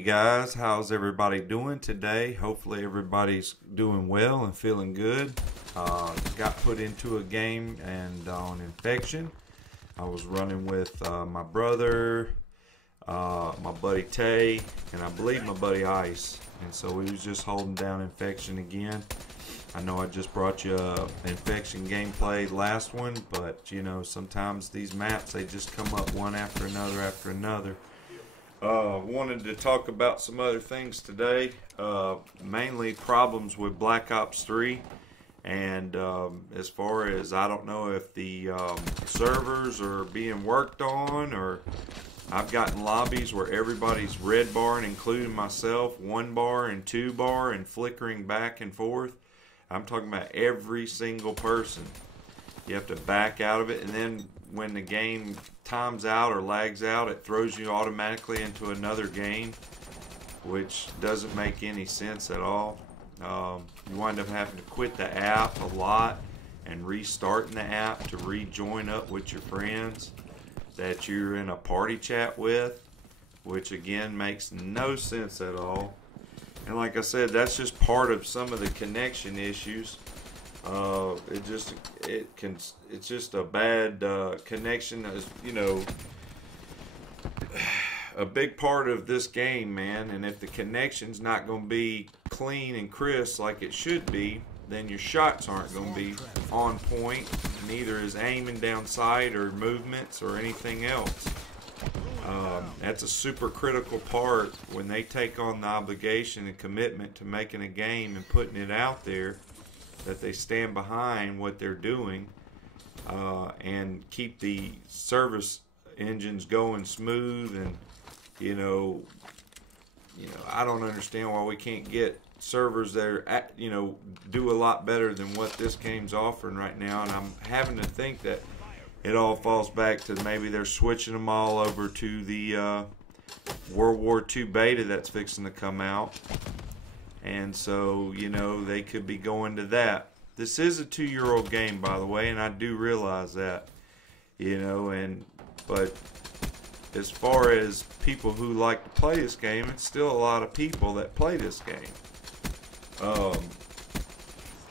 Hey guys, how's everybody doing today? Hopefully everybody's doing well and feeling good. Got put into a game and on Infection. I was running with my brother, my buddy Tay, and I believe my buddy Ice. And so we was just holding down Infection again. I know I just brought you Infection gameplay last one, but you know, sometimes these maps, they just come up one after another after another. Wanted to talk about some other things today, mainly problems with Black Ops 3, and as far as I don't know if the servers are being worked on, or I've gotten lobbies where everybody's red barring, including myself, 1 bar and 2 bar and flickering back and forth. I'm talking about every single person. You have to back out of it, and then when the game times out or lags out, it throws you automatically into another game, which doesn't make any sense at all. You wind up having to quit the app a lot and restarting the app to rejoin up with your friends that you're in a party chat with, which again makes no sense at all. And like I said, that's just part of some of the connection issues. It's just a bad connection. As you know, a big part of this game, man. And if the connection's not going to be clean and crisp like it should be, then your shots aren't going to be on point. Neither is aiming down sight or movements or anything else. That's a super critical part when they take on the obligation and commitment to making a game and putting it out there, that they stand behind what they're doing and keep the service engines going smooth. And you know, I don't understand why we can't get servers that are do a lot better than what this game's offering right now. And I'm having to think that it all falls back to maybe they're switching them all over to the World War II beta that's fixing to come out. And so, you know, they could be going to that. This is a 2-year-old game, by the way, and I do realize that. You know, but as far as people who like to play this game, it's still a lot of people that play this game.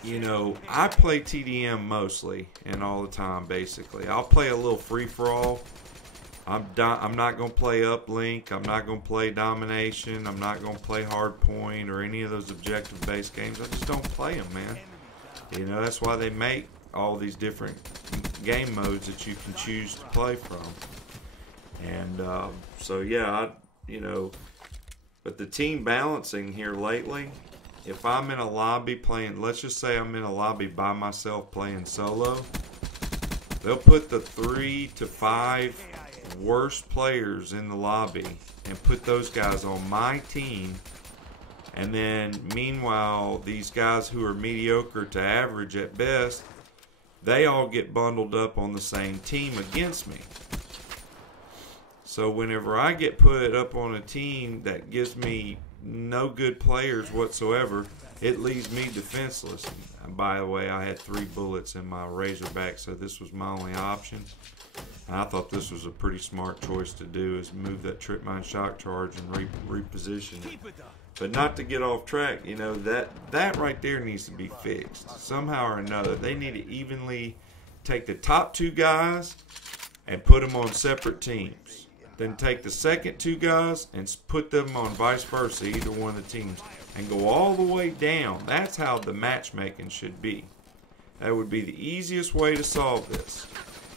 You know, I play TDM mostly and all the time, basically. I'll play a little free-for-all. I'm not going to play Uplink. I'm not going to play Domination. I'm not going to play Hardpoint or any of those objective-based games. I just don't play them, man. You know, that's why they make all these different game modes that you can choose to play from. And so, yeah, you know, but the team balancing here lately, if I'm in a lobby playing, let's just say I'm in a lobby by myself playing solo, they'll put the 3 to 5 worst players in the lobby and put those guys on my team. And then meanwhile, these guys who are mediocre to average at best, they all get bundled up on the same team against me. So whenever I get put up on a team that gives me no good players whatsoever, it leaves me defenseless. And by the way, I had 3 bullets in my Razorback, so this was my only option. And I thought this was a pretty smart choice to do, is move that Trip Mine Shock Charge and reposition it. But not to get off track, you know, that right there needs to be fixed. Somehow or another, they need to evenly take the top 2 guys and put them on separate teams. Then take the second 2 guys and put them on vice versa, either one of the teams, and go all the way down. That's how the matchmaking should be. That would be the easiest way to solve this.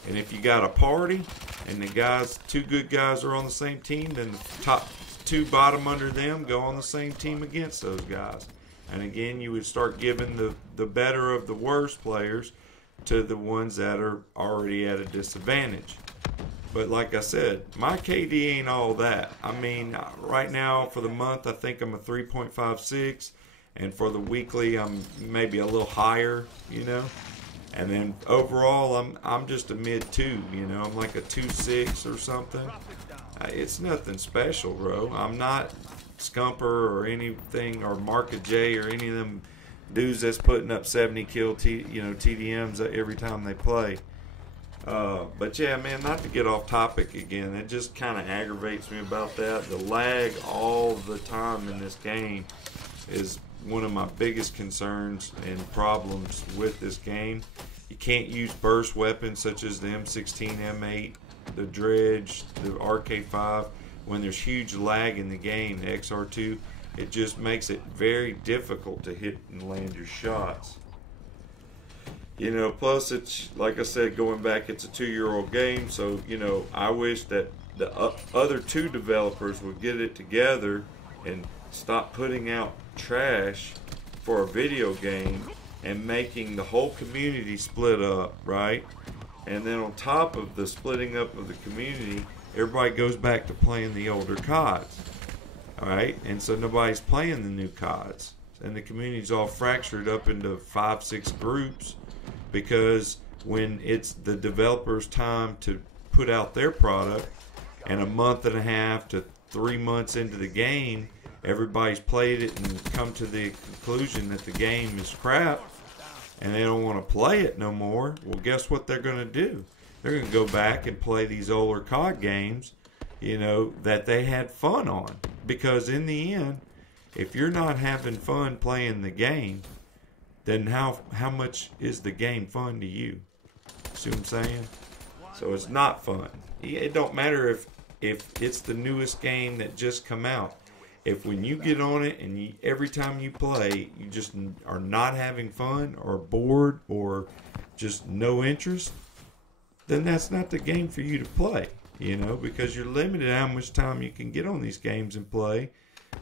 And if you got a party and the 2 good guys are on the same team, then the top 2 bottom under them go on the same team against those guys. And again, you would start giving the better of the worst players to the ones that are already at a disadvantage. But like I said, my KD ain't all that. I mean, right now for the month, I think I'm a 3.56, and for the weekly, I'm maybe a little higher, you know. And then overall, I'm just a mid-2, you know. I'm like a 2.6 or something. It's nothing special, bro. I'm not Scumper or anything, or Marka J or any of them dudes that's putting up 70 kill TDMs every time they play. But yeah, man, not to get off topic again, it just kind of aggravates me about that. The lag all the time in this game is one of my biggest concerns and problems with this game. You can't use burst weapons such as the M16, M8, the Dredge, the RK5 when there's huge lag in the game. The XR2, it just makes it very difficult to hit and land your shots. You know, plus it's, like I said, going back, it's a 2-year-old game, so, you know, I wish that the other two developers would get it together and stop putting out trash for a video game and making the whole community split up, right? And then on top of the splitting up of the community, everybody goes back to playing the older CODs, all right? And so nobody's playing the new CODs, and the community's all fractured up into 5-6 groups, because when it's the developer's time to put out their product, and a month and a half to 3 months into the game, everybody's played it and come to the conclusion that the game is crap, and they don't want to play it no more. Well, guess what they're going to do? They're going to go back and play these older COD games, you know, that they had fun on. Because in the end, if you're not having fun playing the game, then how much is the game fun to you? See what I'm saying? So it's not fun. It don't matter if it's the newest game that just come out. If when you get on it and every time you play, you just are not having fun or bored or just no interest, then that's not the game for you to play, you know, because you're limited how much time you can get on these games and play.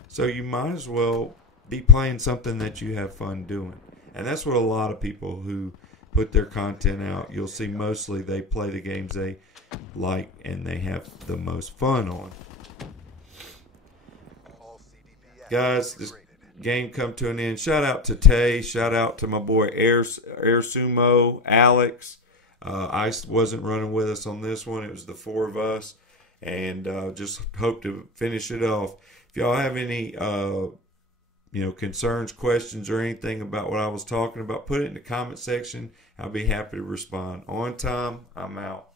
So you might as well be playing something that you have fun doing. And that's what a lot of people who put their content out, you'll see mostly they play the games they like and they have the most fun on. Guys, this game come to an end. Shout out to Tay. Shout out to my boy Air Sumo, Alex. Ice wasn't running with us on this one. It was the 4 of us. And just hope to finish it off. If y'all have any concerns, questions, or anything about what I was talking about, put it in the comment section. I'll be happy to respond. On time, I'm out.